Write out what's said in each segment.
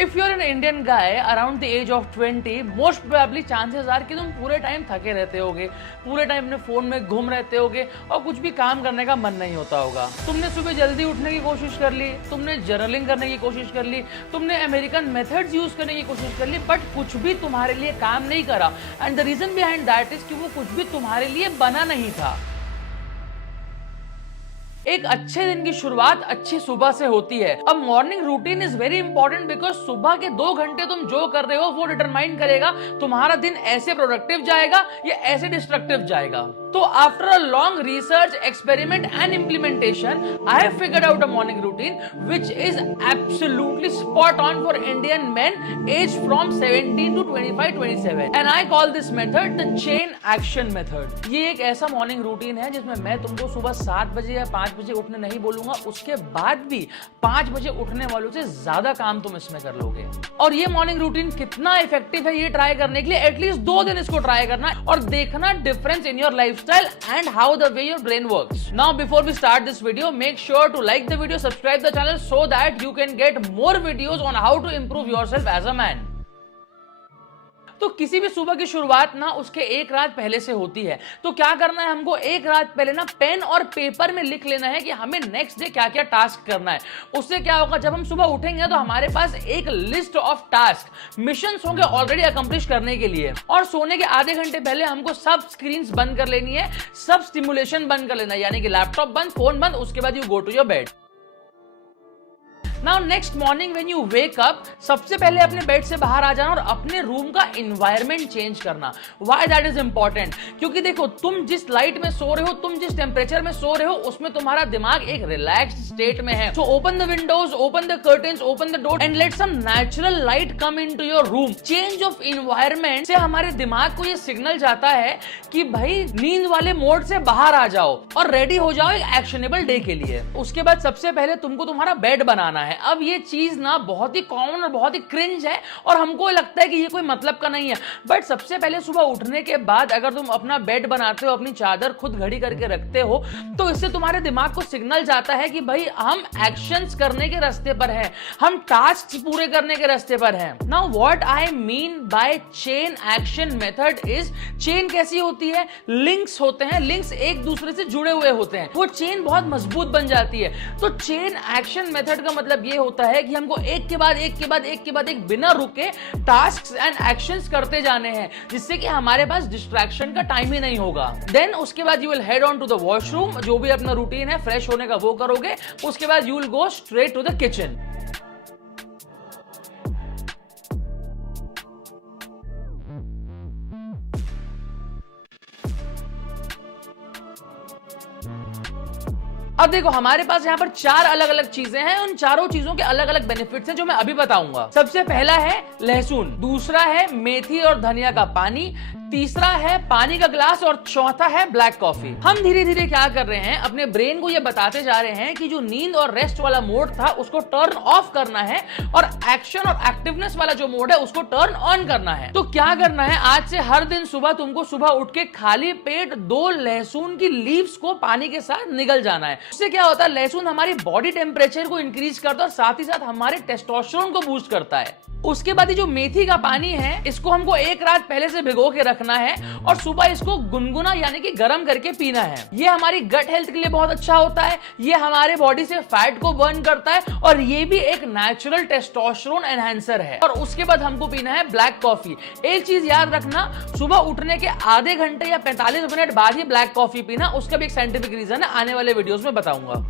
If you are an Indian guy around the age of 20, most probably chances are कि तुम पूरे time थके रहते होगे, पूरे टाइम अपने फोन में घूम रहते होगे और कुछ भी काम करने का मन नहीं होता होगा। तुमने सुबह जल्दी उठने की कोशिश कर ली, तुमने जर्नलिंग करने की कोशिश कर ली, तुमने अमेरिकन मेथड्स यूज करने की कोशिश कर ली, बट कुछ भी तुम्हारे लिए काम नहीं करा। And the reason behind that is कि वो कुछ भी तुम्हारे लिए बना नहीं था। एक अच्छे दिन की शुरुआत अच्छी सुबह से होती है। अब morning routine is very important because सुबह के 2 घंटे तुम जो कर रहे हो वो डिटरमाइन करेगा तुम्हारा दिन ऐसे प्रोडक्टिव जाएगा या ऐसे डिस्ट्रक्टिव जाएगा। तो after a long research, experiment and implementation, I have figured out a morning routine which is absolutely spot on for Indian men age from 17 to 25, 27 and I call this method the chain action method. ये एक ऐसा morning routine है जिसमें मैं तुमको सुबह 7 बजे या 5 बजे उठने नहीं बोलूंगा, उसके बाद भी 5 बजे उठने वालों से ज्यादा काम तुम इसमें कर लोगे। और ये मॉर्निंग रूटीन कितना इफेक्टिव है ये ट्राई करने के लिए एटलीस्ट 2 दिन इसको ट्राई करना और देखना difference in your lifestyle and how the way your brain works. Now before we start this video, make sure to like the video, subscribe the channel so that you can get more videos on how to improve yourself as a man. तो किसी भी सुबह की शुरुआत ना उसके एक रात पहले से होती है। तो क्या करना है हमको, एक रात पहले ना पेन और पेपर में लिख लेना है कि हमें नेक्स्ट डे क्या क्या टास्क करना है। उससे क्या होगा, जब हम सुबह उठेंगे तो हमारे पास एक लिस्ट ऑफ टास्क, मिशंस होंगे ऑलरेडी अकम्प्लिश करने के लिए। और सोने के आधे घंटे पहले हमको सब स्क्रीन्स बंद कर लेनी है, सब स्टिमुलेशन बंद कर लेना है, यानी कि लैपटॉप बंद, फोन बंद। उसके बाद you go to your bed. Now next morning when you wake up, सबसे पहले अपने बेड से बाहर आ जाना और अपने रूम का एनवायरनमेंट चेंज करना। Why that is important? क्योंकि देखो, तुम जिस लाइट में सो रहे हो, तुम जिस टेम्परेचर में सो रहे हो, उसमें तुम्हारा दिमाग एक रिलैक्स्ड स्टेट में है। So open the windows, open the curtains, open the door and let some natural light come into your room. Change of environment से हमारे दिमाग को ये सिग्नल जाता है कि भाई नींद वाले मोड से बाहर आ जाओ और रेडी हो जाओ एक एक्शनेबल डे के लिए। उसके बाद सबसे पहले तुमको तुम्हारा बेड बनाना है। अब ये चीज ना बहुत ही कॉमन और बहुत ही क्रिंज है और हमको लगता है कि ये कोई मतलब का नहीं है, बट सबसे पहले सुबह उठने के बाद अगर तुम अपना बेड बनाते हो, अपनी चादर खुद घड़ी करके रखते हो, तो इससे तुम्हारे दिमाग को सिग्नल जाता है कि भाई हम एक्शंस करने के रास्ते पर हैं, हम टास्क पूरे करने के रास्ते पर हैं। Now what I mean by chain action method is, chain कैसी होती है? लिंक्स होते हैं, लिंक्स एक दूसरे से जुड़े हुए होते हैं, वो चेन बहुत मजबूत बन जाती है। तो चेन एक्शन मेथड का मतलब ये होता है कि हमको एक के बाद एक के बाद एक के बाद एक बिना रुके टास्क्स एंड एक्शंस करते जाने हैं, जिससे कि हमारे पास डिस्ट्रैक्शन का टाइम ही नहीं होगा। देन उसके बाद you will head on to the washroom, जो भी अपना रूटीन है फ्रेश होने का वो करोगे। उसके बाद you will go straight to the kitchen. अब देखो, हमारे पास यहाँ पर 4 अलग अलग चीजें हैं, उन चारों चीजों के अलग अलग बेनिफिट्स हैं जो मैं अभी बताऊंगा। सबसे पहला है लहसुन, दूसरा है मेथी और धनिया का पानी, तीसरा है पानी का ग्लास और चौथा है ब्लैक कॉफी। हम धीरे धीरे क्या कर रहे हैं, अपने ब्रेन को ये बताते जा रहे हैं कि जो नींद और रेस्ट वाला मोड था उसको टर्न ऑफ करना है और एक्शन और एक्टिवनेस वाला जो मोड है उसको टर्न ऑन करना है। तो क्या करना है, आज से हर दिन सुबह तुमको सुबह उठ के खाली पेट 2 लहसुन की लीव्स को पानी के साथ निगल जाना है। उससे क्या होता है, लहसुन हमारी बॉडी टेम्परेचर को इंक्रीज करता है और साथ ही साथ हमारे टेस्टोस्टेरोन को बूस्ट करता है। उसके बाद ये जो मेथी का पानी है, इसको हमको एक रात पहले से भिगो के रखना है और सुबह इसको गुनगुना यानी कि गर्म करके पीना है। ये हमारी गट हेल्थ के लिए बहुत अच्छा होता है, ये हमारे बॉडी से फैट को बर्न करता है और ये भी एक नेचुरल टेस्टोस्टेरोन एनहांसर है। और उसके बाद हमको पीना है ब्लैक कॉफी। एक चीज याद रखना, सुबह उठने के आधे घंटे या 45 मिनट बाद ही ब्लैक कॉफी पीना। उसका भी एक साइंटिफिक रीजन है, आने वाले वीडियोस में बताऊंगा।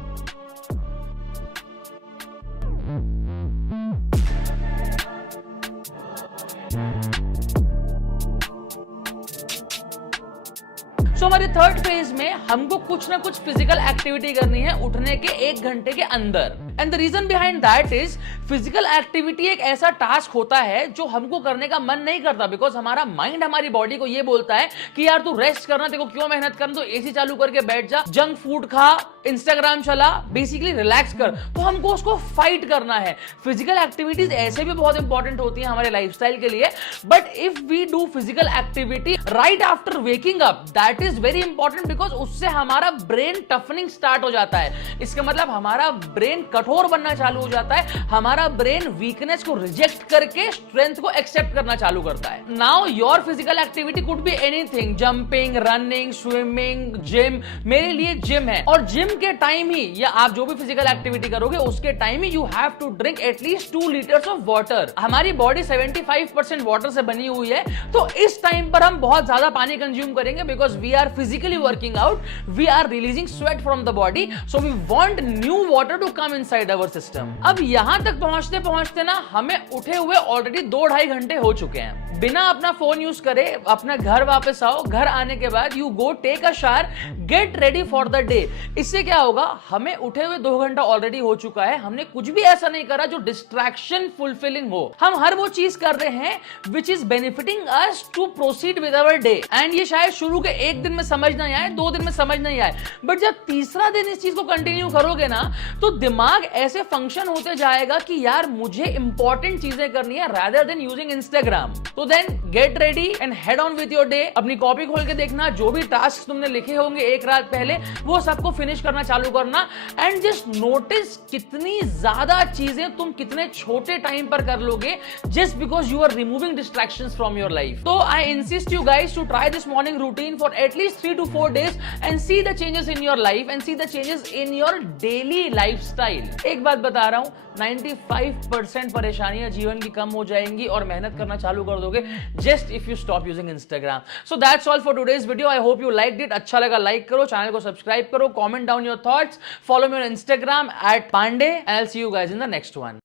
सो हमारे थर्ड फेज में हमको कुछ ना कुछ फिजिकल एक्टिविटी करनी है उठने के 1 घंटे के अंदर। And the reason behind that is, physical activity एक ऐसा टास्क होता है जो हमको करने का मन नहीं करता, बिकॉज हमारा माइंड हमारी बॉडी को ये बोलता है कि यार तू रेस्ट करना, तेरे को क्यों मेहनत करना, तो एसी चालू करके बैठ जा, जंक फूड खा, इंस्टाग्राम चला, बेसिकली रिलैक्स कर, तो हमको उसको फाइट करना है। फिजिकल एक्टिविटीज ऐसे भी बहुत इंपॉर्टेंट होती हैं हमारे लाइफस्टाइल के लिए, but if we do physical activity right after waking up, that is very important, because उससे हमारा ब्रेन टफनिंग स्टार्ट हो जाता है। इसका मतलब हमारा ब्रेन कठोर बनना चालू हो जाता है, हमारा ब्रेन वीकनेस को रिजेक्ट करके स्ट्रेंथ को एक्सेप्ट करना चालू करता है। Now your physical activity could be anything, jumping, running, swimming, gym. मेरे लिए जिम है, और जिम के टाइम ही, या आप जो भी फिजिकल एक्टिविटी करोगे उसके टाइम ही, you have to drink at least 2 litres of water. हमारी बॉडी 75% वाटर से बनी हुई है, तो इस टाइम पर हम बहुत ज्यादा पानी कंज्यूम करेंगे, because we are physically working out, we are releasing sweat from the body, so we want new water to come inside our system. अब यहां तक पहुंचते पहुंचते ना हमें उठे हुए ऑलरेडी 2-2.5 घंटे हो चुके हैं। बिना अपना फोन यूज करे अपना घर वापस आओ, घर आने के बाद you go take a shower, get ready for the day. इससे क्या होगा, हमें उठे हुए 2 घंटा ऑलरेडी हो चुका है, हमने कुछ भी ऐसा नहीं करा जो डिस्ट्रैक्शन फुलफिलिंग हो। हम हर वो चीज कर रहे हैं which is benefiting us to proceed with our day. And ये शायद शुरू के 1 दिन में समझ नहीं आए, 2 दिन में समझ नहीं आए, बट जब तीसरा दिन इस चीज को कंटिन्यू करोगे ना, तो दिमाग ऐसे फंक्शन होते जाएगा कि यार मुझे इंपॉर्टेंट चीजें करनी है रादर देन यूजिंग इंस्टाग्राम। तो then get ready and head on with your day. अपनी कॉपी खोल के देखना, जो भी टास्क तुमने लिखे होंगे एक रात पहले, वो सबको फिनिश करना चालू करना, एंड जस्ट नोटिस कितनी ज्यादा चीजें तुम कितने छोटे टाइम पर कर लोगे, just because you are removing distractions from your life. तो I insist you guys to try this morning routine for at least 3 to 4 days and see the changes in your life and see the changes in your daily lifestyle. एक बात बता रहा हूं, 95% परेशानियां जीवन की कम हो जाएंगी और मेहनत करना चालू कर दोगे, just if you stop using Instagram. So that's all for today's video. I hope you liked it. अच्छा लगा लाइक करो, चैनल को सब्सक्राइब करो, comment down your thoughts, follow me on Instagram @Pandey, and I'll see you guys in the next one.